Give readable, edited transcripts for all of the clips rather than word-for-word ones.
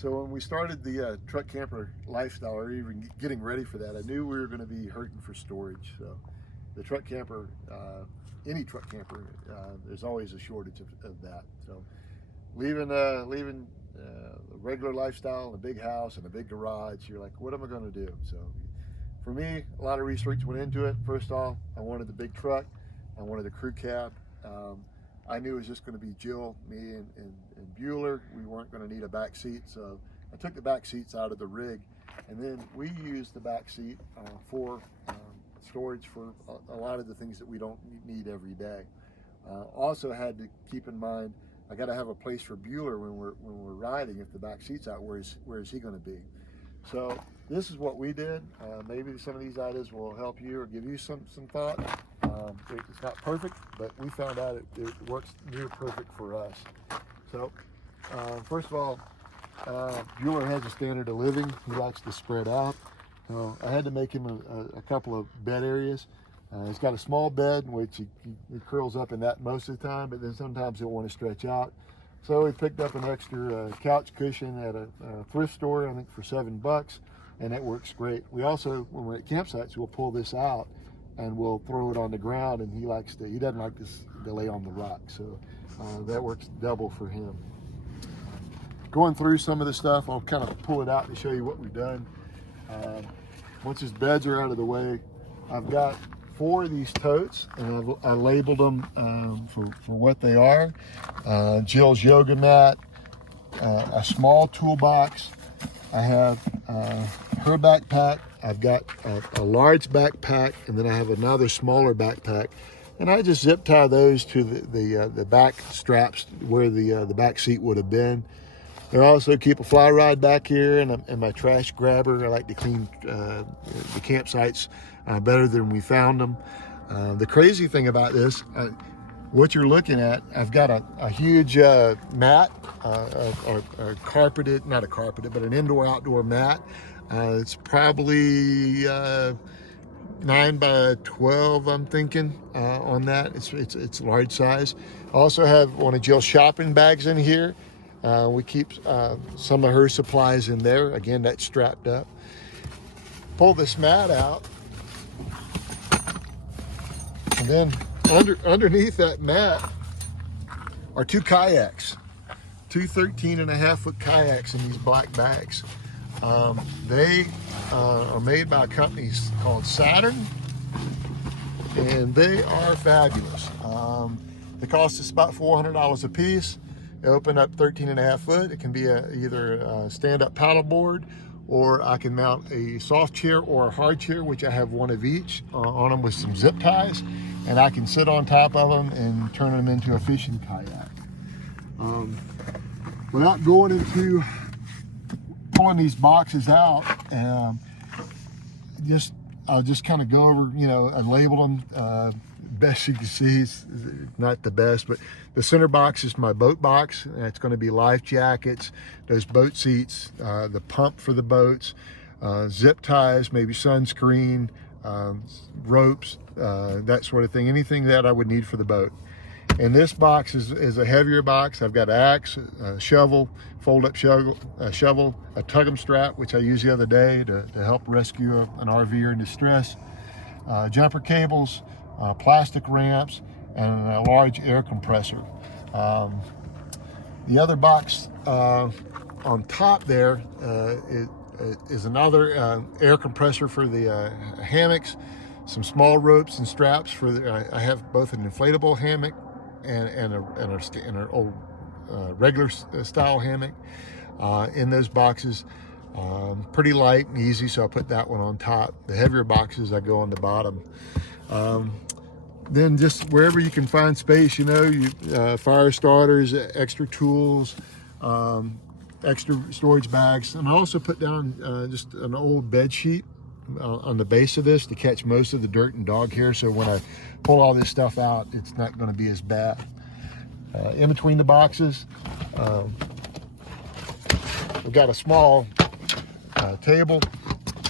So when we started the truck camper lifestyle, or even getting ready for that, I knew we were going to be hurting for storage. So the truck camper, any truck camper, there's always a shortage of that. So leaving the regular lifestyle and a big house and a big garage, you're like, what am I going to do? So for me, a lot of research went into it. First off, I wanted the big truck. I wanted a crew cab. I knew it was just going to be Jill, me, and Bueller. We weren't going to need a back seat, so I took the back seats out of the rig, and then we used the back seat for storage for a lot of the things that we don't need every day. Also had to keep in mind, I got to have a place for Bueller when we're riding. If the back seat's out, where is he going to be? So this is what we did. Maybe some of these ideas will help you or give you some thought. It's not perfect, but we found out it works near perfect for us. So first of all, Bueller has a standard of living. He likes to spread out. So I had to make him a couple of bed areas. He's got a small bed in which he curls up in that most of the time, but then sometimes he'll want to stretch out. So we picked up an extra couch cushion at a thrift store, I think for $7, and it works great. We also, when we're at campsites, we'll pull this out and we'll throw it on the ground, and he doesn't like to lay on the rock, so that works double for him. Going through some of the stuff, I'll kind of pull it out to show you what we've done. Once his beds are out of the way, I've got 4 of these totes, and I labeled them for what they are. Jill's yoga mat, a small toolbox. I have her backpack. I've got a large backpack, and then I have another smaller backpack. And I just zip tie those to the back straps where the back seat would have been. I also keep a fly rod back here and my trash grabber. I like to clean the campsites better than we found them. The crazy thing about this, what you're looking at, I've got a huge mat, or carpeted, not a carpeted, but an indoor-outdoor mat. It's probably 9 by 12, I'm thinking, on that. It's large size. I also have one of Jill's shopping bags in here. We keep some of her supplies in there. Again, that's strapped up. Pull this mat out, and then underneath that mat are 2 kayaks, 2 13.5-foot kayaks in these black bags. They are made by a company called Saturn, and they are fabulous. They cost us about $400 a piece. They open up 13.5 foot. It can be either a stand-up paddleboard, or I can mount a soft chair or a hard chair, which I have one of each on them with some zip ties, and I can sit on top of them and turn them into a fishing kayak. Without going into pulling these boxes out, I'll just kind of go over, I label them. Best you can see, is not the best, but the center box is my boat box. It's going to be life jackets, those boat seats, the pump for the boats, zip ties, maybe sunscreen, ropes, that sort of thing, anything that I would need for the boat. And this box is a heavier box. I've got an axe, a shovel, fold-up shovel, a tug'em strap, which I used the other day to help rescue an RVer in distress, jumper cables, plastic ramps, and a large air compressor. The other box on top there is another air compressor for the hammocks, some small ropes and straps for I have both an inflatable hammock and an old regular style hammock in those boxes. Pretty light and easy, so I put that one on top. The heavier boxes I go on the bottom. Then just wherever you can find space, fire starters, extra tools, extra storage bags. And I also put down just an old bed sheet on the base of this to catch most of the dirt and dog hair. So when I pull all this stuff out, it's not going to be as bad. In between the boxes, we've got a small table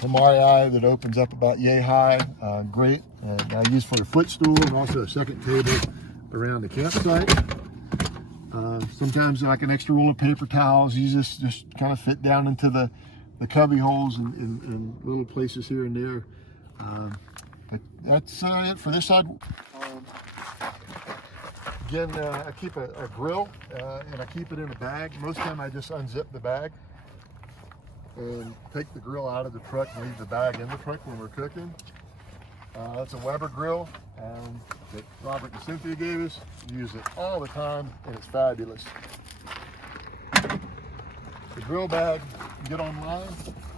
from REI that opens up about yay high. Great. And I use for a footstool, and also a second table around the campsite. Sometimes like an extra roll of paper towels, you just kind of fit down into the cubby holes and little places here and there. But that's it for this side. Again, I keep a grill and I keep it in a bag. Most of the time I just unzip the bag and take the grill out of the truck and leave the bag in the truck when we're cooking. That's a Weber grill that Robert and Cynthia gave us. We use it all the time and it's fabulous. The grill bag you get online,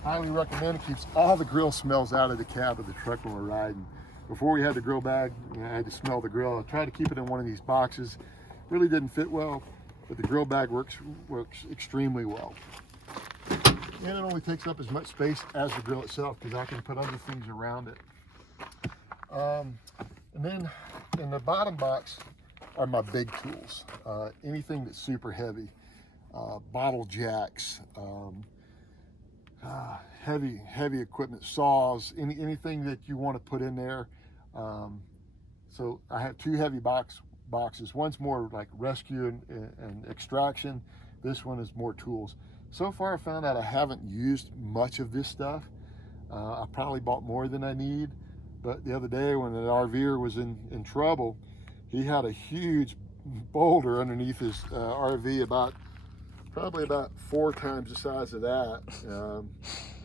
highly recommend. It keeps all the grill smells out of the cab of the truck when we're riding. Before we had the grill bag, I had to smell the grill. I tried to keep it in one of these boxes. Really didn't fit well, but the grill bag works extremely well. And it only takes up as much space as the grill itself because I can put other things around it. And then in the bottom box are my big tools. Anything that's super heavy, bottle jacks, heavy equipment, saws, anything that you want to put in there. So I have two heavy boxes. One's more like rescue and extraction. This one is more tools. So far I found out I haven't used much of this stuff. I probably bought more than I need, but the other day when an RVer was in trouble, he had a huge boulder underneath his RV probably about 4 times the size of that,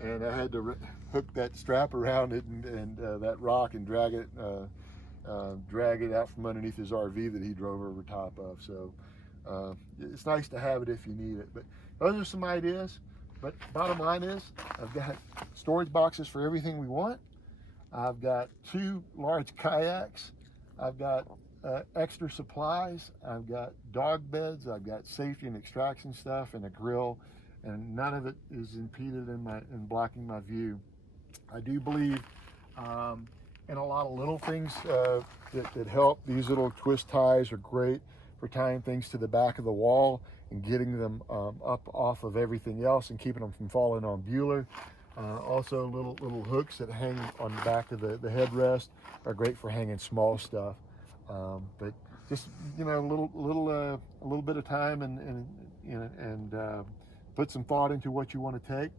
and I had to hook that strap around it and that rock and drag it out from underneath his RV that he drove over top of. So it's nice to have it if you need it. But those are some ideas. But bottom line is, I've got storage boxes for everything we want. I've got 2 large kayaks. I've got extra supplies. I've got dog beds. I've got safety and extraction stuff and a grill, and none of it is impeded in blocking my view. I do believe in a lot of little things that help. These little twist ties are great for tying things to the back of the wall and getting them up off of everything else and keeping them from falling on Bueller. Also little hooks that hang on the back of the headrest are great for hanging small stuff. But just, you know, a little bit of time and put some thought into what you want to take.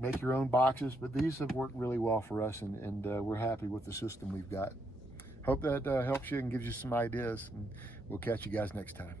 Make your own boxes, but these have worked really well for us, and we're happy with the system we've got. Hope that helps you and gives you some ideas, and we'll catch you guys next time.